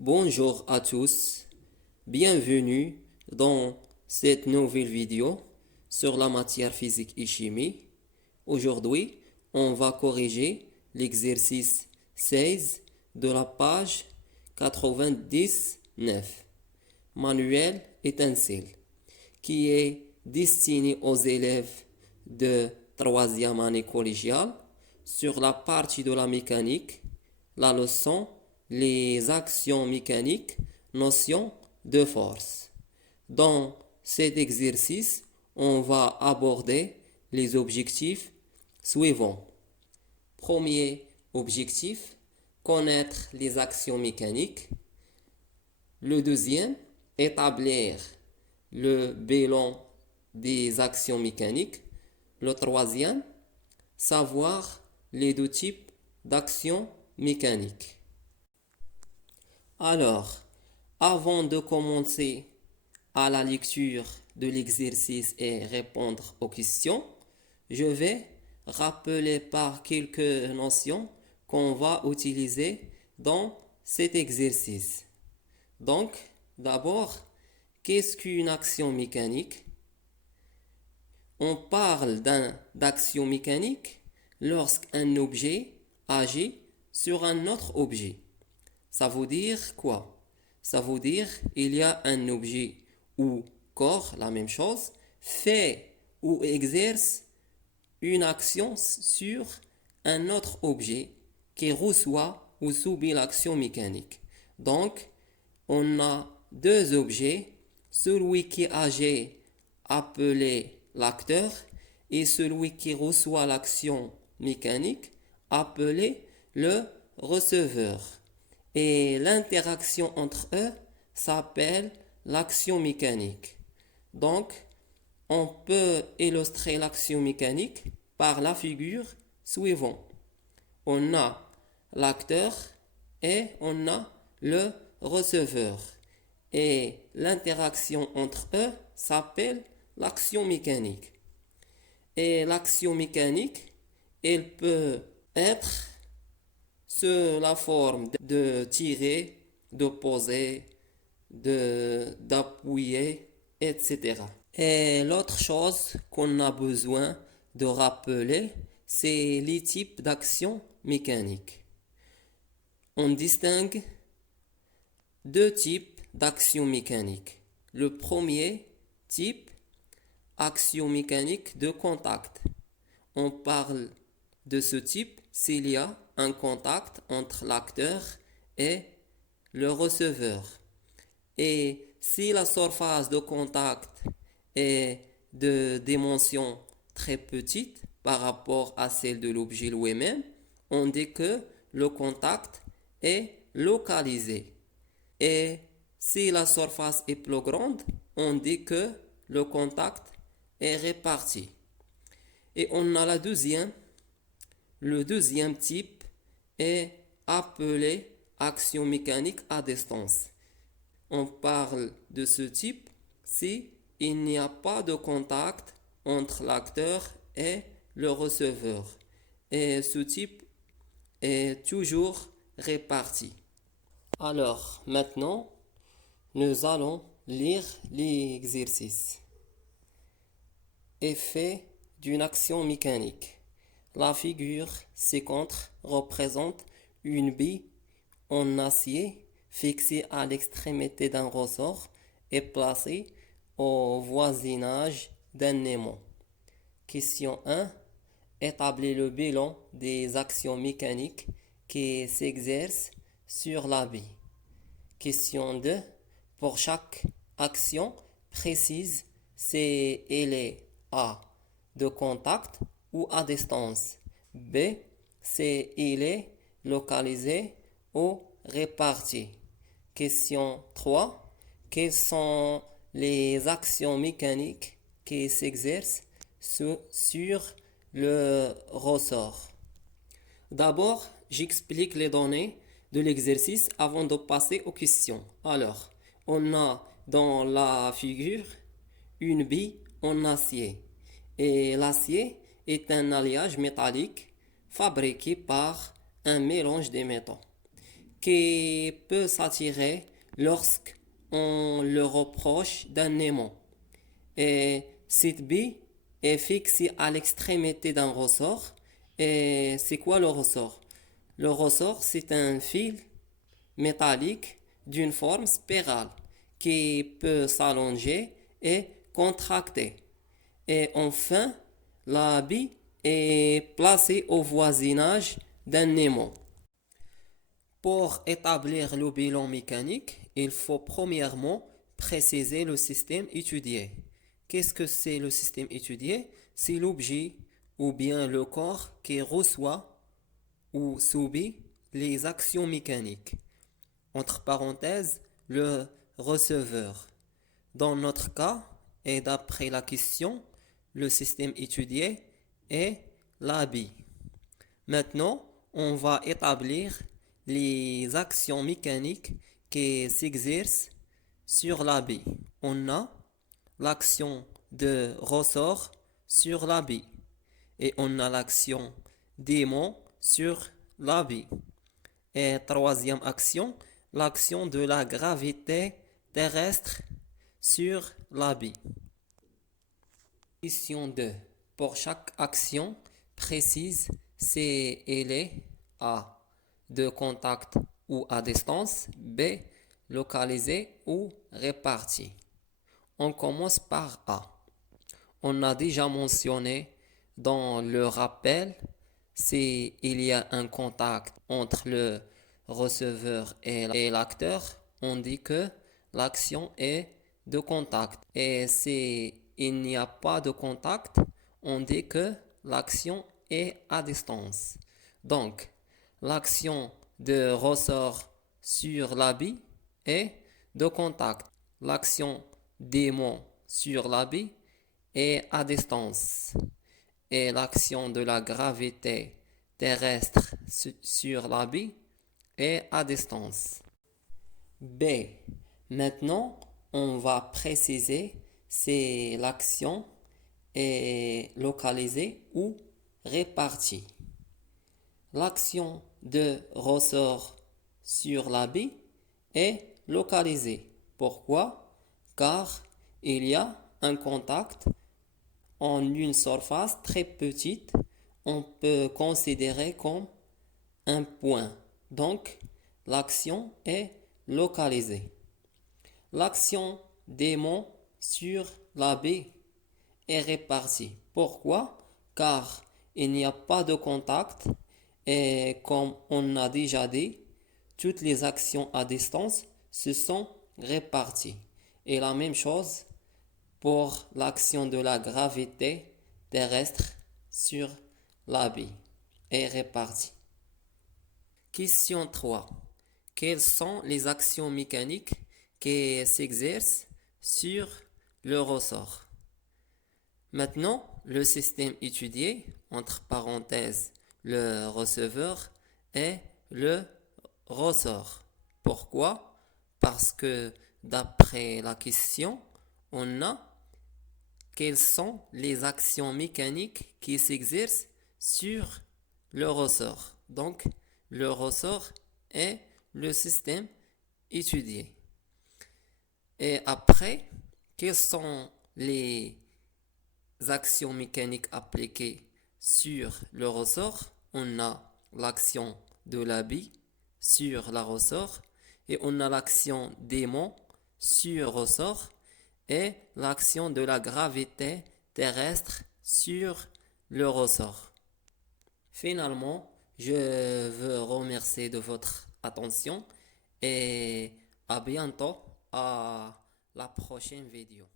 Bonjour à tous, bienvenue dans cette nouvelle vidéo sur la matière physique et chimie. Aujourd'hui, on va corriger l'exercice 16 de la page 99, manuel étincelle, qui est destiné aux élèves de troisième année collégiale sur la partie de la mécanique, la leçon les actions mécaniques, notions de force. Dans cet exercice, on va aborder les objectifs suivants. Premier objectif, connaître les actions mécaniques. Le deuxième, établir le bilan des actions mécaniques. Le troisième, savoir les deux types d'actions mécaniques. Alors, avant de commencer à la lecture de l'exercice et répondre aux questions, je vais rappeler par quelques notions qu'on va utiliser dans cet exercice. Donc, d'abord, qu'est-ce qu'une action mécanique? On parle d'action mécanique lorsqu'un objet agit sur un autre objet. Ça veut dire quoi? Ça veut dire il y a un objet ou corps, la même chose, fait ou exerce une action sur un autre objet qui reçoit ou subit l'action mécanique. Donc, on a deux objets, celui qui agit appelé l'acteur et celui qui reçoit l'action mécanique appelé le receveur. Et l'interaction entre eux s'appelle l'action mécanique. Donc, on peut illustrer l'action mécanique par la figure suivante. On a l'acteur et on a le receveur. Et l'interaction entre eux s'appelle l'action mécanique. Et l'action mécanique, elle peut être sous la forme de tirer, de poser, d'appuyer, etc. Et l'autre chose qu'on a besoin de rappeler, c'est les types d'actions mécaniques. On distingue deux types d'actions mécaniques. Le premier type, action mécanique de contact. On parle de ce type s'il y a un contact entre l'acteur et le receveur. Et si la surface de contact est de dimension très petite par rapport à celle de l'objet lui-même, on dit que le contact est localisé. Et si la surface est plus grande, on dit que le contact est réparti. Et on a le deuxième type est appelé action mécanique à distance. On parle de ce type si il n'y a pas de contact entre l'acteur et le receveur. Et ce type est toujours réparti. Alors, maintenant, nous allons lire l'exercice. Effet d'une action mécanique. La figure ci-contre représente une bille en acier fixée à l'extrémité d'un ressort et placée au voisinage d'un aimant. Question 1. Établis le bilan des actions mécaniques qui s'exercent sur la bille. Question 2. Pour chaque action, précise si elle est A de contact ou à distance. B. Si il est localisé ou réparti. Question 3. Quelles sont les actions mécaniques qui s'exercent sur le ressort? D'abord, j'explique les données de l'exercice avant de passer aux questions. Alors, on a dans la figure une bille en acier. Et l'acier est un alliage métallique fabriqué par un mélange des métaux. qui peut s'attirer lorsqu'on le reproche d'un aimant. Et cette bille est fixée à l'extrémité d'un ressort. Et c'est quoi le ressort? Le ressort, c'est un fil métallique d'une forme spirale qui peut s'allonger et contracter. Et enfin, la bille est placée au voisinage d'un aimant. Pour établir le bilan mécanique, il faut premièrement préciser le système étudié. Qu'est-ce que c'est le système étudié? C'est l'objet ou bien le corps qui reçoit ou subit les actions mécaniques. Entre parenthèses, le receveur. Dans notre cas, et d'après la question, le système étudié est la bille. Maintenant, on va établir les actions mécaniques qui s'exercent sur la bille. On a l'action de ressort sur la bille et on a l'action d'aimant sur la bille. Et troisième action, l'action de la gravité terrestre sur la bille. Question 2. Pour chaque action précise si elle est A. De contact ou à distance, B. Localisée ou répartie. On commence par A. On a déjà mentionné dans le rappel s'il y a un contact entre le receveur et l'acteur, on dit que l'action est de contact. Et s'il n'y a pas de contact, on dit que l'action est à distance. Donc, l'action de ressort sur la bille est de contact. L'action d'aimant sur la bille est à distance. Et l'action de la gravité terrestre sur la bille est à distance. B. Maintenant, on va préciser si l'action est localisée ou répartie. L'action de ressort sur la bille est localisée. Pourquoi? Car il y a un contact en une surface très petite, on peut considérer comme un point. Donc, l'action est localisée. L'action d'aimant sur la bille est répartie. Pourquoi? Car il n'y a pas de contact et comme on a déjà dit, toutes les actions à distance se sont réparties. Et la même chose pour l'action de la gravité terrestre sur la bille est répartie. Question 3. Quelles sont les actions mécaniques qui s'exercent sur le ressort? Maintenant, le système étudié, entre parenthèses, le receveur et le ressort. Pourquoi? Parce que d'après la question, on a quelles sont les actions mécaniques qui s'exercent sur le ressort. Donc, le ressort est le système étudié. Et après, quelles sont les actions mécaniques appliquées sur le ressort? On a l'action de la bille sur la ressort et on a l'action d'aimant sur ressort et l'action de la gravité terrestre sur le ressort. Finalement, je veux remercier de votre attention et à bientôt à la prochaine vidéo.